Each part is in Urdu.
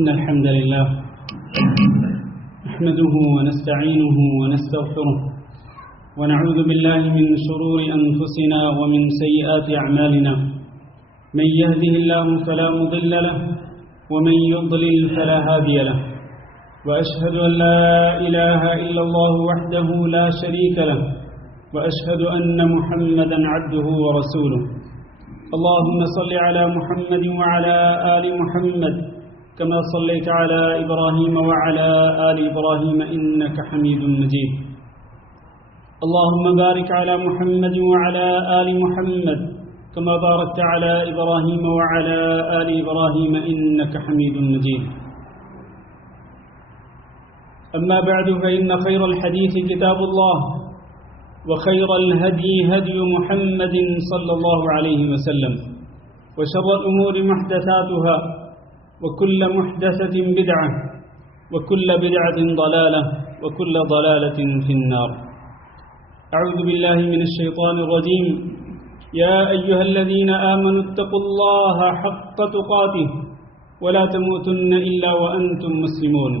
إن الحمد لله نحمده ونستعينه ونستغفره ونعوذ بالله من شرور أنفسنا ومن سيئات أعمالنا من يهده الله فلا مضل له ومن يضلل فلا هادي له وأشهد أن لا إله إلا الله وحده لا شريك له وأشهد أن محمدا عبده ورسوله اللهم صل على محمد وعلى آل محمد كما صليت على إبراهيم وعلى آل إبراهيم إنك حميد مجيد اللهم بارك على محمد وعلى آل محمد كما باركت على إبراهيم وعلى آل إبراهيم إنك حميد مجيد أما بعد فإن خير الحديث كتاب الله وخير الهدي هدي محمد صلى الله عليه وسلم وشر الأمور محدثاتها وكل محدثة بدعة وكل بدعة ضلالة وكل ضلالة في النار أعوذ بالله من الشيطان الرجيم يا أيها الذين آمنوا اتقوا الله حق تقاته ولا تموتن إلا وأنتم مسلمون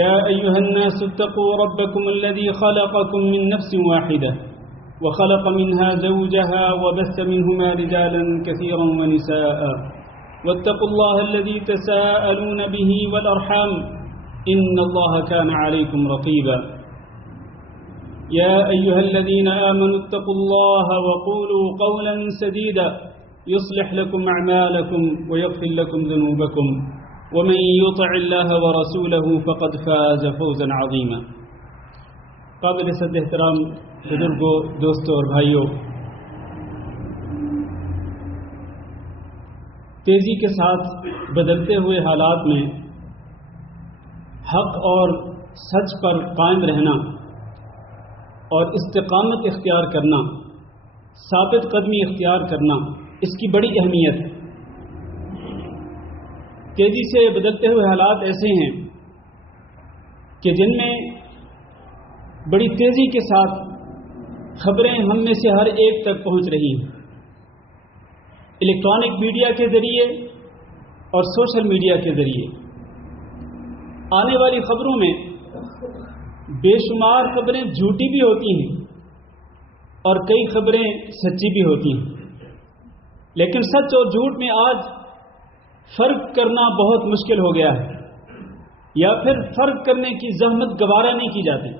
يا أيها الناس اتقوا ربكم الذي خلقكم من نفس واحدة وخلق منها زوجها وبث منهما رجالا كثيرا ونساء واتقوا الله الذي تساءلون به والأرحام إن الله كان عليكم رقيبا يا أيها الذين آمنوا اتقوا الله وقولوا قولا سديدا يصلح لكم أعمالكم ويغفر لكم ذنوبكم ومن يطع الله ورسوله فقد فاز فوزا عظيما قابل صد احترام بزرگوں دوستوں اور بھائیوں، تیزی کے ساتھ بدلتے ہوئے حالات میں حق اور سچ پر قائم رہنا اور استقامت اختیار کرنا، ثابت قدمی اختیار کرنا، اس کی بڑی اہمیت ہے۔ تیزی سے بدلتے ہوئے حالات ایسے ہیں کہ جن میں بڑی تیزی کے ساتھ خبریں ہم میں سے ہر ایک تک پہنچ رہی ہیں۔ الیکٹرانک میڈیا کے ذریعے اور سوشل میڈیا کے ذریعے آنے والی خبروں میں بے شمار خبریں جھوٹی بھی ہوتی ہیں اور کئی خبریں سچی بھی ہوتی ہیں، لیکن سچ اور جھوٹ میں آج فرق کرنا بہت مشکل ہو گیا ہے، یا پھر فرق کرنے کی زحمت گوارا نہیں کی جاتی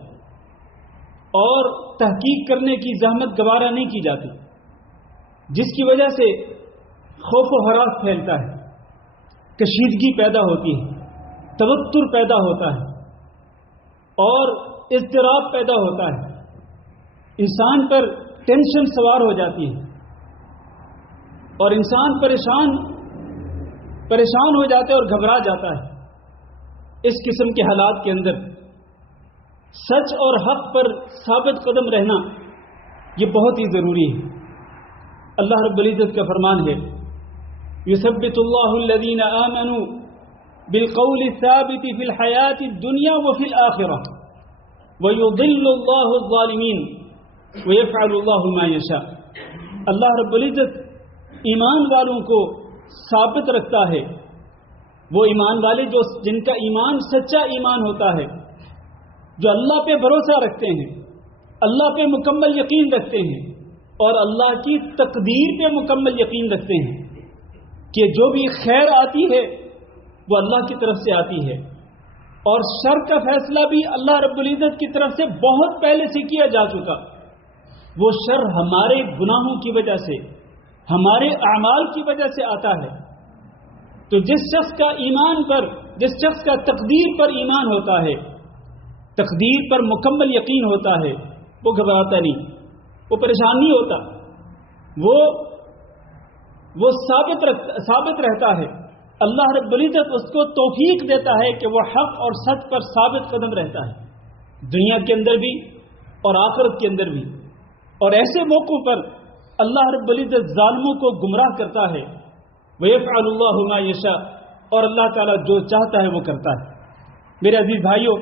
اور تحقیق کرنے کی زحمت گوارا نہیں کی جاتی، جس کی وجہ سے خوف و ہراس پھیلتا ہے، کشیدگی پیدا ہوتی ہے، توتر پیدا ہوتا ہے اور اضطراب پیدا ہوتا ہے، انسان پر ٹینشن سوار ہو جاتی ہے اور انسان پریشان ہو جاتا ہے اور گھبرا جاتا ہے۔ اس قسم کے حالات کے اندر سچ اور حق پر ثابت قدم رہنا یہ بہت ہی ضروری ہے۔ اللہ رب العزت کا فرمان ہے، یثبت اللہ الذین آمنوا بالقول الثابت فی الحیات الدنیا وفی الآخرہ ویضل اللہ الظالمین ویفعل اللہ ما یشاء۔ اللہ رب العزت ایمان والوں کو ثابت رکھتا ہے، وہ ایمان والے جن کا ایمان سچا ایمان ہوتا ہے، جو اللہ پہ بھروسہ رکھتے ہیں، اللہ پہ مکمل یقین رکھتے ہیں اور اللہ کی تقدیر پہ مکمل یقین رکھتے ہیں کہ جو بھی خیر آتی ہے وہ اللہ کی طرف سے آتی ہے اور شر کا فیصلہ بھی اللہ رب العزت کی طرف سے بہت پہلے سے کیا جا چکا۔ وہ شر ہمارے گناہوں کی وجہ سے، ہمارے اعمال کی وجہ سے آتا ہے، تو جس شخص کا تقدیر پر ایمان ہوتا ہے، تقدیر پر مکمل یقین ہوتا ہے، وہ گھبراتا نہیں، وہ پریشان نہیں ہوتا، وہ ثابت رہتا ہے۔ اللہ رب العزت اس کو توفیق دیتا ہے کہ وہ حق اور سچ پر ثابت قدم رہتا ہے، دنیا کے اندر بھی اور آخرت کے اندر بھی۔ اور ایسے موقعوں پر اللہ رب العزت ظالموں کو گمراہ کرتا ہے، وَيَفْعَلُ اللَّهُ مَا يَشَاءُ، اور اللہ تعالیٰ جو چاہتا ہے وہ کرتا ہے۔ میرے عزیز بھائیوں،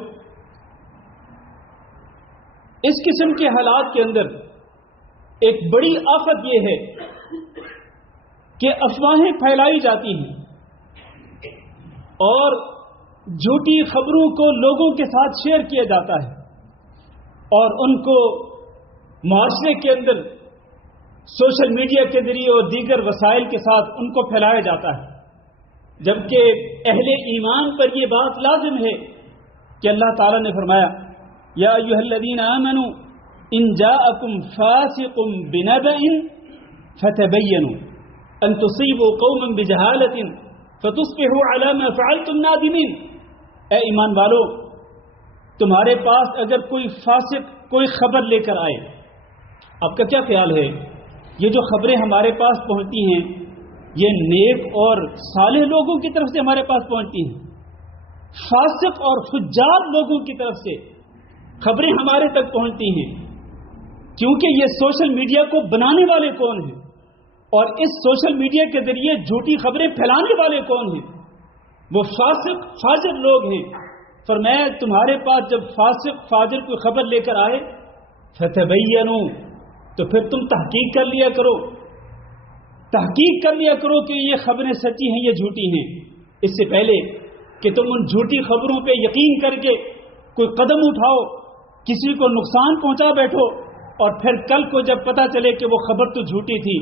اس قسم کے حالات کے اندر ایک بڑی آفت یہ ہے کہ افواہیں پھیلائی جاتی ہیں اور جھوٹی خبروں کو لوگوں کے ساتھ شیئر کیا جاتا ہے اور ان کو معاشرے کے اندر سوشل میڈیا کے ذریعے اور دیگر وسائل کے ساتھ ان کو پھیلایا جاتا ہے، جبکہ اہل ایمان پر یہ بات لازم ہے کہ اللہ تعالیٰ نے فرمایا یا ایھا الذین آمنوا ان جاءکم فاسق بنبأ فتبینوا ان تصیبوا قوما بجہالۃ فتصبحوا علی ما فعلتم نادمین۔ اے ایمان والو، تمہارے پاس اگر کوئی فاسق کوئی خبر لے کر آئے، آپ کا کیا خیال ہے یہ جو خبریں ہمارے پاس پہنچتی ہیں یہ نیک اور صالح لوگوں کی طرف سے ہمارے پاس پہنچتی ہیں؟ فاسق اور فجار لوگوں کی طرف سے خبریں ہمارے تک پہنچتی ہیں، کیونکہ یہ سوشل میڈیا کو بنانے والے کون ہیں اور اس سوشل میڈیا کے ذریعے جھوٹی خبریں پھیلانے والے کون ہیں؟ وہ فاسق فاجر لوگ ہیں۔ فرمایا تمہارے پاس جب فاسق فاجر کوئی خبر لے کر آئے فتبینوا، تو پھر تم تحقیق کر لیا کرو، تحقیق کر لیا کرو کہ یہ خبریں سچی ہیں یا جھوٹی ہیں، اس سے پہلے کہ تم ان جھوٹی خبروں پہ یقین کر کے کوئی قدم اٹھاؤ، کسی کو نقصان پہنچا بیٹھو اور پھر کل کو جب پتہ چلے کہ وہ خبر تو جھوٹی تھی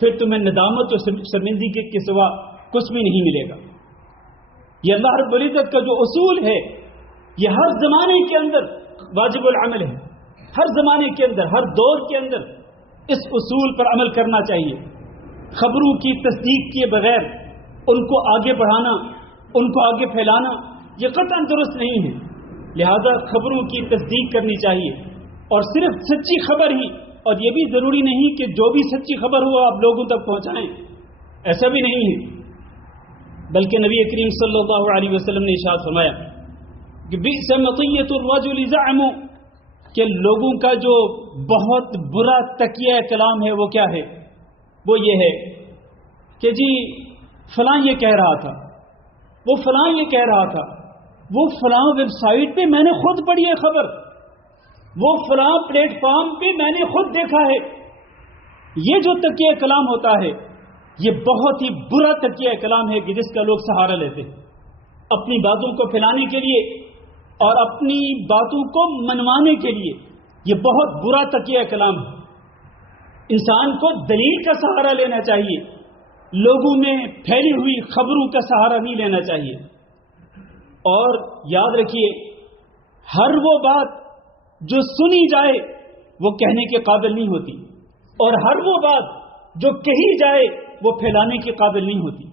پھر تمہیں ندامت اور شرمندگی کے سوا کچھ بھی نہیں ملے گا۔ یہ اللہ رب العزت کا جو اصول ہے یہ ہر زمانے کے اندر واجب العمل ہے، ہر زمانے کے اندر ہر دور کے اندر اس اصول پر عمل کرنا چاہیے۔ خبروں کی تصدیق کیے بغیر ان کو آگے بڑھانا، ان کو آگے پھیلانا یہ قطعاً درست نہیں ہے، لہذا خبروں کی تصدیق کرنی چاہیے اور صرف سچی خبر ہی، اور یہ بھی ضروری نہیں کہ جو بھی سچی خبر ہو آپ لوگوں تک پہنچائیں، ایسا بھی نہیں ہے، بلکہ نبی کریم صلی اللہ علیہ وسلم نے ارشاد فرمایا کہ بئس مطیۃ الرجل زعم، کہ لوگوں کا جو بہت برا تکیہ کلام ہے وہ کیا ہے؟ وہ یہ ہے کہ جی فلاں یہ کہہ رہا تھا، وہ فلاں یہ کہہ رہا تھا، وہ فلاں ویب سائٹ پہ میں نے خود پڑھی ہے خبر، وہ فلاں پلیٹ فارم پہ میں نے خود دیکھا ہے۔ یہ جو تکیہ کلام ہوتا ہے یہ بہت ہی برا تکیہ کلام ہے کہ جس کا لوگ سہارا لیتے ہیں اپنی باتوں کو پھیلانے کے لیے اور اپنی باتوں کو منوانے کے لیے۔ یہ بہت برا تکیہ کلام ہے۔ انسان کو دلیل کا سہارا لینا چاہیے، لوگوں میں پھیلی ہوئی خبروں کا سہارا نہیں لینا چاہیے۔ اور یاد رکھیے ہر وہ بات جو سنی جائے وہ کہنے کے قابل نہیں ہوتی، اور ہر وہ بات جو کہی جائے وہ پھیلانے کے قابل نہیں ہوتی۔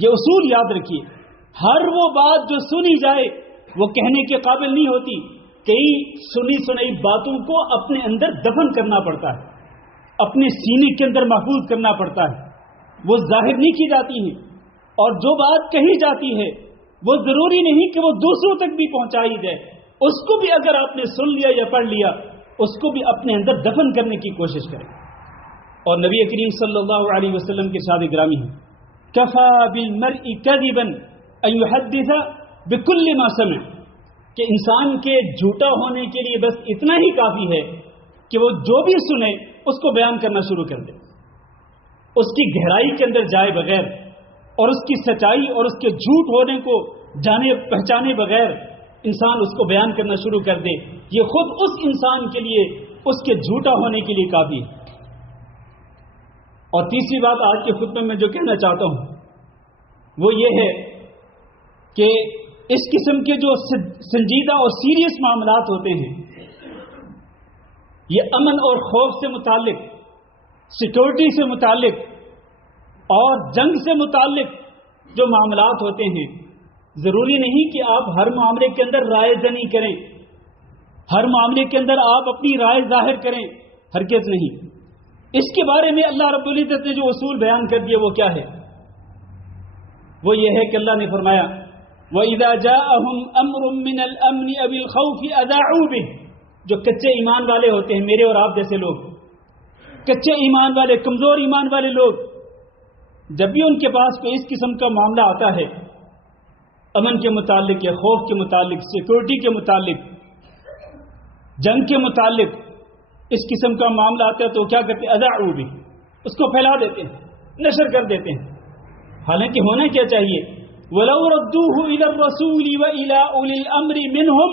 یہ اصول یاد رکھیے، ہر وہ بات جو سنی جائے وہ کہنے کے قابل نہیں ہوتی۔ کئی سنی سنائی باتوں کو اپنے اندر دفن کرنا پڑتا ہے، اپنے سینے کے اندر محفوظ کرنا پڑتا ہے، وہ ظاہر نہیں کی جاتی ہیں، اور جو بات کہی جاتی ہے وہ ضروری نہیں کہ وہ دوسروں تک بھی پہنچائی جائے، اس کو بھی اگر آپ نے سن لیا یا پڑھ لیا اس کو بھی اپنے اندر دفن کرنے کی کوشش کریں۔ اور نبی کریم صلی اللہ علیہ وسلم کے ارشاد گرامی ہے کفا بالمرء کذبا ان يحدث بكل ما سمع، کہ انسان کے جھوٹا ہونے کے لیے بس اتنا ہی کافی ہے کہ وہ جو بھی سنے اس کو بیان کرنا شروع کر دے، اس کی گہرائی کے اندر جائے بغیر اور اس کی سچائی اور اس کے جھوٹ ہونے کو جانے پہچانے بغیر انسان اس کو بیان کرنا شروع کر دے، یہ خود اس انسان کے لیے اس کے جھوٹا ہونے کے لیے کافی ہے۔ اور تیسری بات آج کے خطبے میں جو کہنا چاہتا ہوں وہ یہ ہے کہ اس قسم کے جو سنجیدہ اور سیریس معاملات ہوتے ہیں، یہ امن اور خوف سے متعلق، سیکورٹی سے متعلق اور جنگ سے متعلق جو معاملات ہوتے ہیں، ضروری نہیں کہ آپ ہر معاملے کے اندر رائے دہی کریں، ہر معاملے کے اندر آپ اپنی رائے ظاہر کریں، ہرگز نہیں۔ اس کے بارے میں اللہ رب العزت نے جو اصول بیان کر دیے وہ کیا ہے؟ وہ یہ ہے کہ اللہ نے فرمایا وَإِذَا جَاءَهُمْ أَمْرٌ مِّنَ الْأَمْنِ أَوِ الْخَوْفِ أَذَاعُوا بِهِ، جو کچے ایمان والے ہوتے ہیں، میرے اور آپ جیسے لوگ، کچے ایمان والے، کمزور ایمان والے لوگ، جب بھی ان کے پاس کوئی اس قسم کا معاملہ آتا ہے، امن کے متعلق یا خوف کے متعلق، سیکورٹی کے متعلق، جنگ کے متعلق اس قسم کا معاملہ آتا ہے تو کیا کرتے ہیں؟ اذاعوا بہ، اس کو پھیلا دیتے ہیں، نشر کر دیتے ہیں۔ حالانکہ ہونا کیا چاہیے وَلَوْ رَدُّوهُ إِلَى الرَّسُولِ وَإِلَى أُولِي الْأَمْرِ مِنْهُمْ،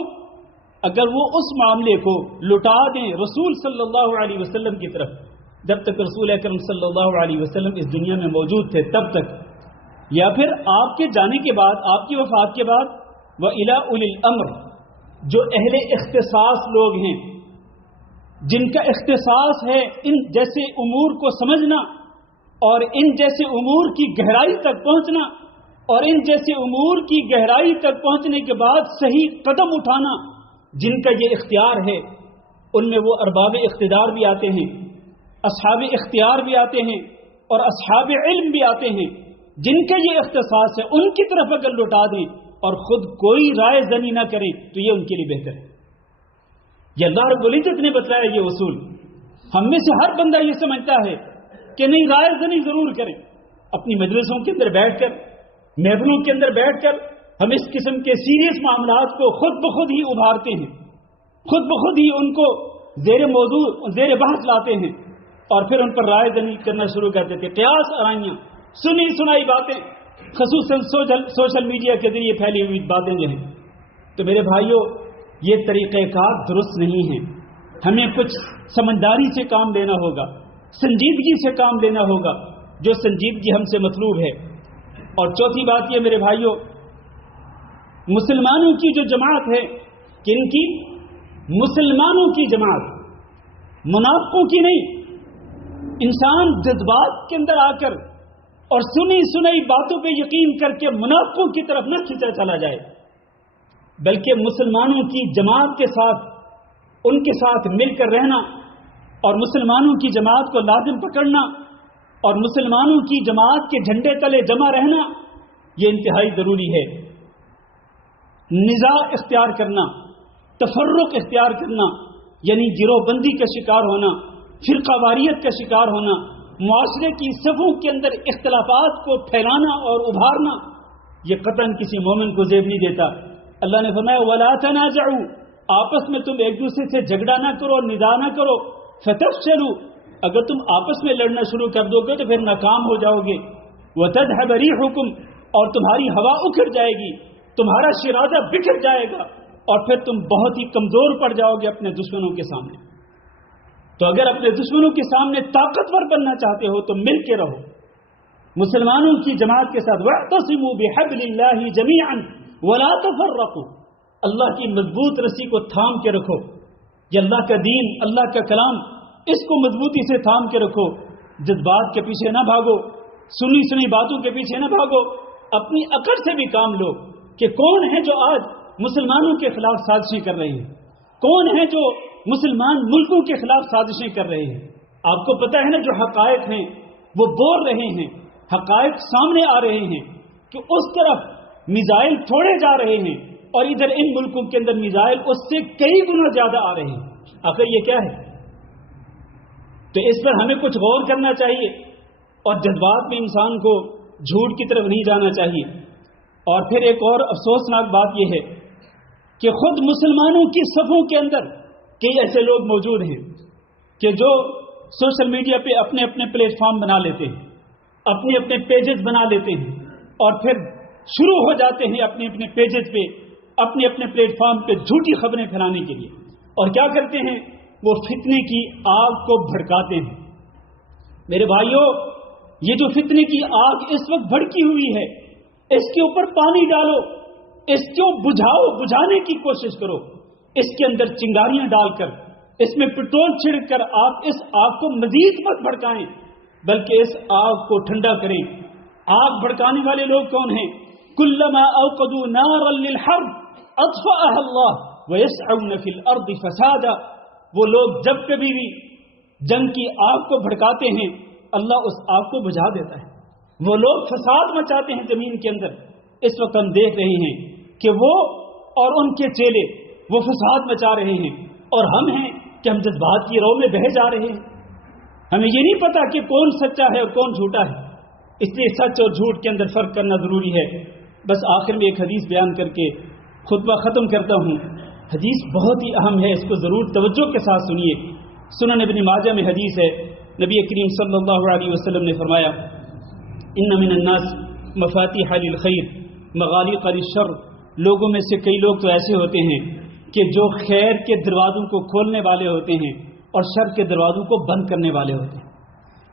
اگر وہ اس معاملے کو لٹا دیں رسول صلی اللہ علیہ وسلم کی طرف، جب تک رسول اکرم صلی اللہ علیہ وسلم اس دنیا میں موجود تھے تب تک، یا پھر آپ کے جانے کے بعد، آپ کی وفات کے بعد، وَإِلَى أُولِي الْأَمْرِ، جو اہل اختصاص لوگ ہیں، جن کا اختصاص ہے ان جیسے امور کو سمجھنا اور ان جیسے امور کی گہرائی تک پہنچنا، اور ان جیسے امور کی گہرائی تک پہنچنے کے بعد صحیح قدم اٹھانا، جن کا یہ اختیار ہے، ان میں وہ ارباب اقتدار بھی آتے ہیں، اصحاب اختیار بھی آتے ہیں، اور اصحاب علم بھی آتے ہیں، جن کا یہ اختصاص ہے، ان کی طرف اگر لوٹا دیں اور خود کوئی رائے زنی نہ کریں تو یہ ان کے لیے بہتر ہے۔ یہ اللہ رب العزت نے بتلایا یہ اصول۔ ہم میں سے ہر بندہ یہ سمجھتا ہے کہ نہیں، رائے زنی ضرور کریں، اپنی مجلسوں کے اندر بیٹھ کر، محفلوں کے اندر بیٹھ کر ہم اس قسم کے سیریس معاملات کو خود بخود ہی ابھارتے ہیں، خود بخود ہی ان کو زیر موضوع، زیر بحث لاتے ہیں، اور پھر ان پر رائے دہی کرنا شروع کر دیتے ہیں۔ قیاس آرائیاں، سنی سنائی باتیں، خصوصاً سوشل میڈیا کے ذریعے پھیلی ہوئی باتیں جو ہیں۔ تو میرے بھائیوں، یہ طریقہ کار درست نہیں ہے۔ ہمیں کچھ سمجھداری سے کام لینا ہوگا، سنجیدگی سے کام لینا ہوگا، جو سنجیدگی ہم سے مطلوب ہے۔ اور چوتھی بات یہ میرے بھائیوں، مسلمانوں کی جو جماعت ہے، کن کی؟ مسلمانوں کی جماعت، منافقوں کی نہیں۔ انسان جذبات کے اندر آ کر اور سنی سنائی باتوں پہ یقین کر کے منافقوں کی طرف نہ کھینچا چلا جائے، بلکہ مسلمانوں کی جماعت کے ساتھ، ان کے ساتھ مل کر رہنا، اور مسلمانوں کی جماعت کو لازم پکڑنا، اور مسلمانوں کی جماعت کے جھنڈے تلے جمع رہنا، یہ انتہائی ضروری ہے۔ نزاع اختیار کرنا، تفرق اختیار کرنا، یعنی گروہ بندی کا شکار ہونا، فرقہ واریت کا شکار ہونا، معاشرے کی صفوں کے اندر اختلافات کو پھیلانا اور ابھارنا، یہ قطعاً کسی مومن کو زیب نہیں دیتا۔ اللہ نے فرمایا وَلَا تَنَازَعُوا، آپس میں تم ایک دوسرے سے جھگڑا نہ کرو، نزاع نہ کرو، فَتَفْشَلُوا، اگر تم آپس میں لڑنا شروع کر دو گے تو پھر ناکام ہو جاؤ گے، وَتَذْهَبَ رِيحُكُمْ، اور تمہاری ہوا اکھڑ جائے گی، تمہارا شرازہ بکھر جائے گا، اور پھر تم بہت ہی کمزور پڑ جاؤ گے اپنے دشمنوں کے سامنے۔ تو اگر اپنے دشمنوں کے سامنے طاقتور بننا چاہتے ہو تو مل کے رہو مسلمانوں کی جماعت کے ساتھ، وَاعْتَصِمُوا بِحَبْلِ اللَّهِ جَمِيعًا وَلَا تَفَرَّقُوا، اللہ کی مضبوط رسی کو تھام کے رکھو۔ یہ اللہ کا دین، اللہ کا کلام، اس کو مضبوطی سے تھام کے رکھو، جذبات کے پیچھے نہ بھاگو، سنی سنی باتوں کے پیچھے نہ بھاگو، اپنی عقل سے بھی کام لو کہ کون ہے جو آج مسلمانوں کے خلاف سازشیں کر رہے ہیں، کون ہے جو مسلمان ملکوں کے خلاف سازشیں کر رہے ہیں۔ آپ کو پتہ ہے نا، جو حقائق ہیں وہ بول رہے ہیں، حقائق سامنے آ رہے ہیں کہ اس طرف میزائل چھوڑے جا رہے ہیں، اور ادھر ان ملکوں کے اندر میزائل اس سے کئی گنا زیادہ آ رہے ہیں۔ آخر یہ کیا ہے؟ تو اس پر ہمیں کچھ غور کرنا چاہیے، اور جذبات میں انسان کو جھوٹ کی طرف نہیں جانا چاہیے۔ اور پھر ایک اور افسوسناک بات یہ ہے کہ خود مسلمانوں کی صفوں کے اندر کئی ایسے لوگ موجود ہیں کہ جو سوشل میڈیا پہ اپنے اپنے پلیٹ فارم بنا لیتے ہیں، اپنے اپنے پیجز بنا لیتے ہیں، اور پھر شروع ہو جاتے ہیں اپنے اپنے پیجز پہ، اپنے اپنے پلیٹ فارم پہ جھوٹی خبریں پھیلانے کے لیے۔ اور کیا کرتے ہیں؟ وہ فتنے کی آگ کو بھڑکاتے ہیں۔ میرے بھائیوں، یہ جو فتنے کی آگ اس وقت بھڑکی ہوئی ہے، اس کے اوپر پانی ڈالو، اس کو بجھاؤ، بجھانے کی کوشش کرو، اس کے اندر چنگاریاں ڈال کر، اس میں پٹرول چھڑک کر آپ اس آگ کو مزید مت بھڑکائیں، بلکہ اس آگ کو ٹھنڈا کریں۔ آگ بھڑکانے والے لوگ کون ہیں؟ کلما اوقدوا نارا للحرب اطفأها اللہ ويسعون في الارض فسادا، وہ لوگ جب کبھی بھی جنگ کی آگ کو بھڑکاتے ہیں، اللہ اس آگ کو بجھا دیتا ہے۔ وہ لوگ فساد مچاتے ہیں زمین کے اندر۔ اس وقت ہم دیکھ رہے ہیں کہ وہ اور ان کے چیلے وہ فساد مچا رہے ہیں، اور ہم ہیں کہ ہم جذبات کی رو میں بہہ جا رہے ہیں۔ ہمیں یہ نہیں پتا کہ کون سچا ہے اور کون جھوٹا ہے، اس لیے سچ اور جھوٹ کے اندر فرق کرنا ضروری ہے۔ بس آخر میں ایک حدیث بیان کر کے خطبہ ختم کرتا ہوں۔ حدیث بہت ہی اہم ہے، اس کو ضرور توجہ کے ساتھ سنیے۔ سنن ابن ماجہ میں حدیث ہے، نبی کریم صلی اللہ علیہ وسلم نے فرمایا ان من الناس مفاتیح للخیر مغالق الشر، لوگوں میں سے کئی لوگ تو ایسے ہوتے ہیں کہ جو خیر کے دروازوں کو کھولنے والے ہوتے ہیں اور شر کے دروازوں کو بند کرنے والے ہوتے ہیں۔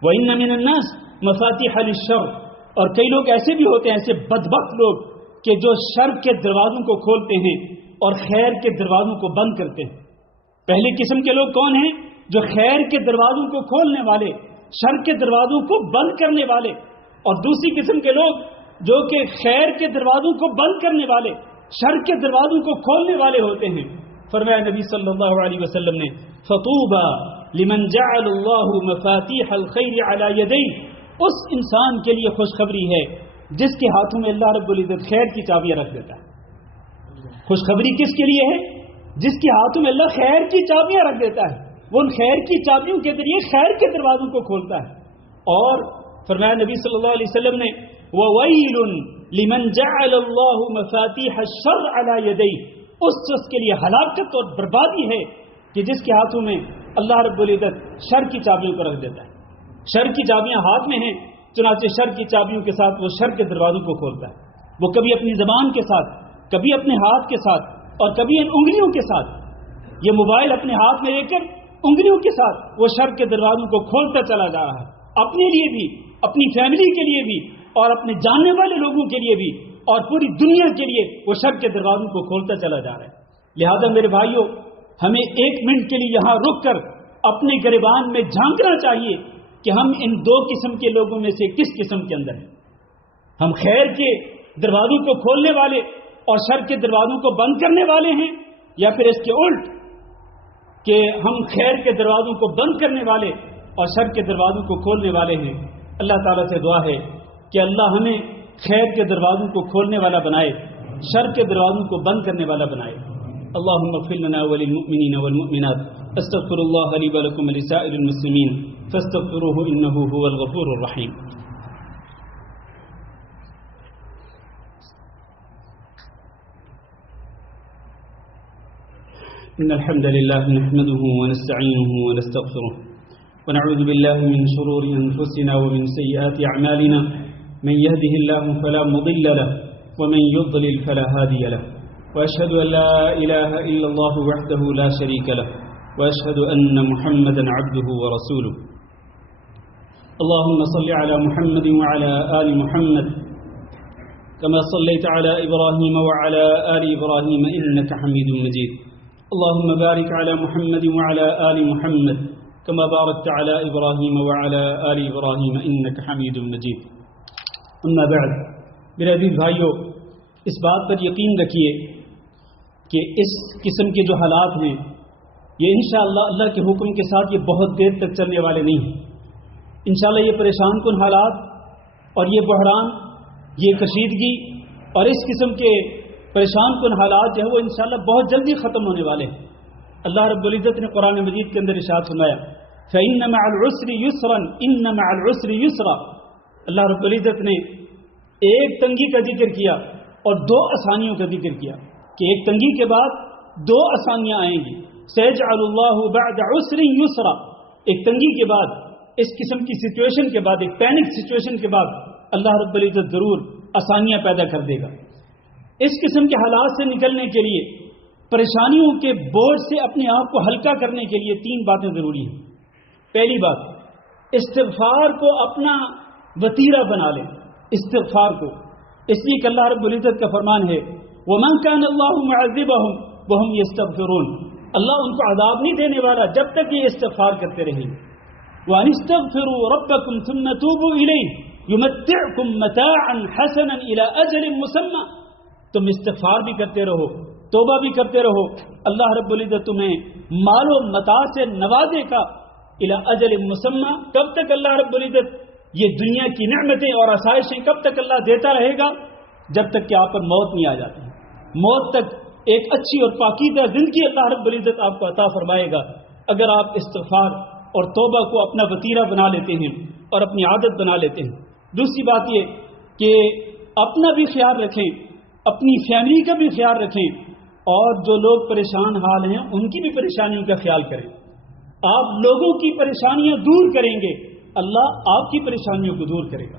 وَإِنَّ مِنَ النَّاسِ مَفَاتِحَ لِلشَّرِّ، اور کئی لوگ ایسے بھی ہوتے ہیں، ایسے بدبخت لوگ کہ جو شر کے دروازوں کو کھولتے ہیں اور خیر کے دروازوں کو بند کرتے ہیں۔ پہلی قسم کے لوگ کون ہیں؟ جو خیر کے دروازوں کو کھولنے والے، شر کے دروازوں کو بند کرنے والے، اور دوسری قسم کے لوگ جو کہ خیر کے دروازوں کو بند کرنے والے، شر کے دروازوں کو کھولنے والے ہوتے ہیں۔ فرمایا نبی صلی اللہ علیہ وسلم نے فطوبى لمن جعل اللہ مفاتیح الخیر علی یدیہ، اس انسان کے لیے خوشخبری ہے جس کے ہاتھوں میں اللہ رب العزت خیر کی چابیاں رکھ دیتا ہے۔ خوشخبری کس کے لیے ہے؟ جس کے ہاتھوں میں اللہ خیر کی چابیاں رکھ دیتا ہے، وہ ان خیر کی چابیوں کے ذریعے خیر کے دروازوں کو کھولتا ہے۔ اور فرمایا نبی صلی اللہ علیہ وسلم نے وَوَيْلٌ لِمَنْ جَعَلَ اللَّهُ مَفَاتِيحَ الشَّرِّ عَلَى يَدَيْهِ، اس شخص کے لیے ہلاکت اور بربادی ہے کہ جس کے ہاتھوں میں اللہ رب العزت شر کی چابیوں کو رکھ دیتا ہے۔ شر کی چابیاں ہاتھ میں ہیں، چنانچہ شر کی چابیوں کے ساتھ وہ شر کے دروازوں کو کھولتا ہے۔ وہ کبھی اپنی زبان کے ساتھ، کبھی اپنے ہاتھ کے ساتھ، اور کبھی ان انگلیوں کے ساتھ، یہ موبائل اپنے ہاتھ میں لے کر انگلیوں کے ساتھ وہ شر کے دروازوں کو کھولتا چلا جا رہا ہے، اپنے لیے بھی، اپنی فیملی کے لیے بھی، اور اپنے جاننے والے لوگوں کے لیے بھی، اور پوری دنیا کے لیے وہ شر کے دروازوں کو کھولتا چلا جا رہا ہے۔ لہذا میرے بھائیوں، ہمیں ایک منٹ کے لیے یہاں رک کر اپنے گریبان میں جھانکنا چاہیے کہ ہم ان دو قسم کے لوگوں میں سے کس قسم کے اندر ہیں۔ ہم خیر کے دروازوں کو کھولنے والے اور شر کے دروازوں کو بند کرنے والے ہیں، یا پھر اس کے الٹ کہ ہم خیر کے دروازوں کو بند کرنے والے اور شر کے دروازوں کو کھولنے والے ہیں۔ اللہ تعالیٰ سے دعا ہے کہ اللہ ہمیں خیر کے دروازوں کو کھولنے والا بنائے، شر کے دروازوں کو بند کرنے والا بنائے۔ اللهم اغفر لنا وللمؤمنين والمؤمنات، استغفر الله لي ولكم ولسائر المسلمين فاستغفروه انه هو الغفور الرحيم۔ ان الحمد لله نحمده ونستعينه ونستغفره ونعوذ بالله من شرور انفسنا ومن سيئات اعمالنا، من يهده الله فلا مضل له ومن يضلل فلا هادي له، وأشهد أن لا إله إلا الله وحده لا شريك له، وأشهد أن محمدا عبده ورسوله۔ اللهم صل على محمد وعلى آل محمد كما صليت على إبراهيم وعلى آل إبراهيم إنك حميد مجيد، اللهم بارك على محمد وعلى آل محمد كما باركت على إبراهيم وعلى آل إبراهيم إنك حميد مجيد۔ أما بعد، میرے عزیز بھائیو، اس بات پر یقین رکھیے کہ اس قسم کے جو حالات ہیں یہ انشاءاللہ اللہ کے حکم کے ساتھ یہ بہت دیر تک چلنے والے نہیں ہیں۔ انشاءاللہ یہ پریشان کن حالات اور یہ بحران، یہ کشیدگی اور اس قسم کے پریشان کن حالات جو ہیں وہ انشاءاللہ بہت جلدی ختم ہونے والے ہیں۔ اللہ رب العزت نے قرآن مجید کے اندر ارشاد فرمایا فَإِنَّ مَعَ الْعُسْرِ يُسْرًا إِنَّ مَعَ الْعُسْرِ يُسْرًا، اللہ رب العزت نے ایک تنگی کا ذکر کیا اور دو آسانیوں کا ذکر کیا کہ ایک تنگی کے بعد دو آسانیاں آئیں گی۔ سَيَجْعَلُ اللَّهُ بَعْدَ عُسْرٍ يُسْرًا، ایک تنگی کے بعد، اس قسم کی سچویشن کے بعد، ایک پینک سچویشن کے بعد اللہ رب العزت ضرور آسانیاں پیدا کر دے گا۔ اس قسم کے حالات سے نکلنے کے لیے، پریشانیوں کے بوجھ سے اپنے آپ کو ہلکا کرنے کے لیے تین باتیں ضروری ہیں۔ پہلی بات، استغفار کو اپنا وتیرہ بنا لیں، استغفار کو، اس لیے کہ اللہ رب العزت کا فرمان ہے وَمَنْ كَانَ اللَّهُ مُعَذِّبَهُمْ وَهُمْ يَسْتَغْفِرُونَ، اللہ ان کو عذاب نہیں دینے والا جب تک یہ استغفار کرتے رہیں۔ وَأَنِ اسْتَغْفِرُوا رَبَّكُمْ ثُمَّ تُوبُوا إِلَيْهِ يُمَتِّعْكُمْ مَتَاعًا حَسَنًا إِلَى أَجَلٍ مُّسَمًّى، تم استغفار بھی کرتے رہو، توبہ بھی کرتے رہو، اللہ رب العزت تمہیں مال و متاع سے نوازے گا إِلَى أَجَلٍ مُّسَمًّى، کب تک اللہ رب العزت یہ دنیا کی نعمتیں اور آسائشیں کب تک اللہ دیتا رہے گا؟ جب تک کہ آپ پر موت نہیں آ جاتی۔ موت تک ایک اچھی اور پاکیزہ زندگی اللہ رب العزت آپ کو عطا فرمائے گا اگر آپ استغفار اور توبہ کو اپنا وتیرہ بنا لیتے ہیں اور اپنی عادت بنا لیتے ہیں۔ دوسری بات یہ کہ اپنا بھی خیال رکھیں، اپنی فیملی کا بھی خیال رکھیں، اور جو لوگ پریشان حال ہیں ان کی بھی پریشانیوں کا خیال کریں۔ آپ لوگوں کی پریشانیاں دور کریں گے، اللہ آپ کی پریشانیوں کو دور کرے گا۔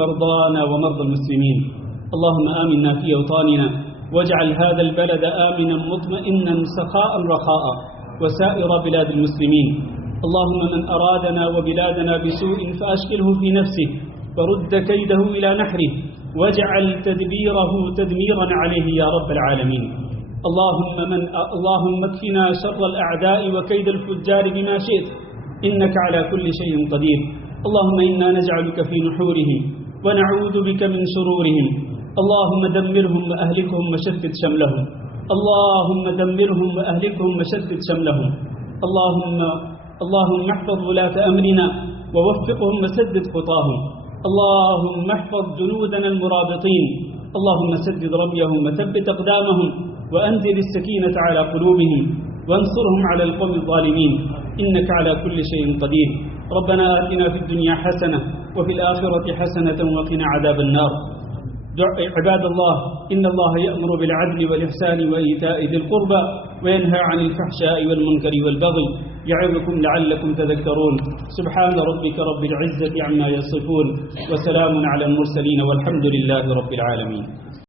مرضانا ومرضى المسلمين। اللهم آمنا في أوطاننا واجعل هذا البلد آمنا مطمئنا سخاء رخاء وسائر بلاد المسلمين. اللهم من أرادنا وبلادنا بسوء فأشغله في نفسه ورد كيده إلى نحره واجعل تدبيره تدميرا عليه يا رب العالمين. اللهم اكفنا شر الأعداء وكيد الفجار بما شئت إنك على كل شيء قدير. اللهم إنا نجعلك في نحورهم ونعوذ بك من شرورهم. اللهم دمرهم وأهلكهم وشتت شملهم. اللهم دمرهم وأهلكهم وشتت شملهم. اللهم احفظ ولاة أمرنا ووفقهم وسدد خطاهم. اللهم احفظ جنودنا المرابطين. اللهم سدد رميهم وثبت أقدامهم وأنزل السكينة على قلوبهم وانصرهم على القوم الظالمين إنك على كل شيء قدير. ربنا آتنا في الدنيا حسنة وفي الآخرة حسنة وقنا عذاب النار. عباد الله، إن الله يأمر بالعدل والإحسان وإيتاء ذي القربى وينهى عن الفحشاء والمنكر والبغي يعظكم لعلكم تذكرون. سبحان ربك رب العزة عما يصفون وسلام على المرسلين والحمد لله رب العالمين.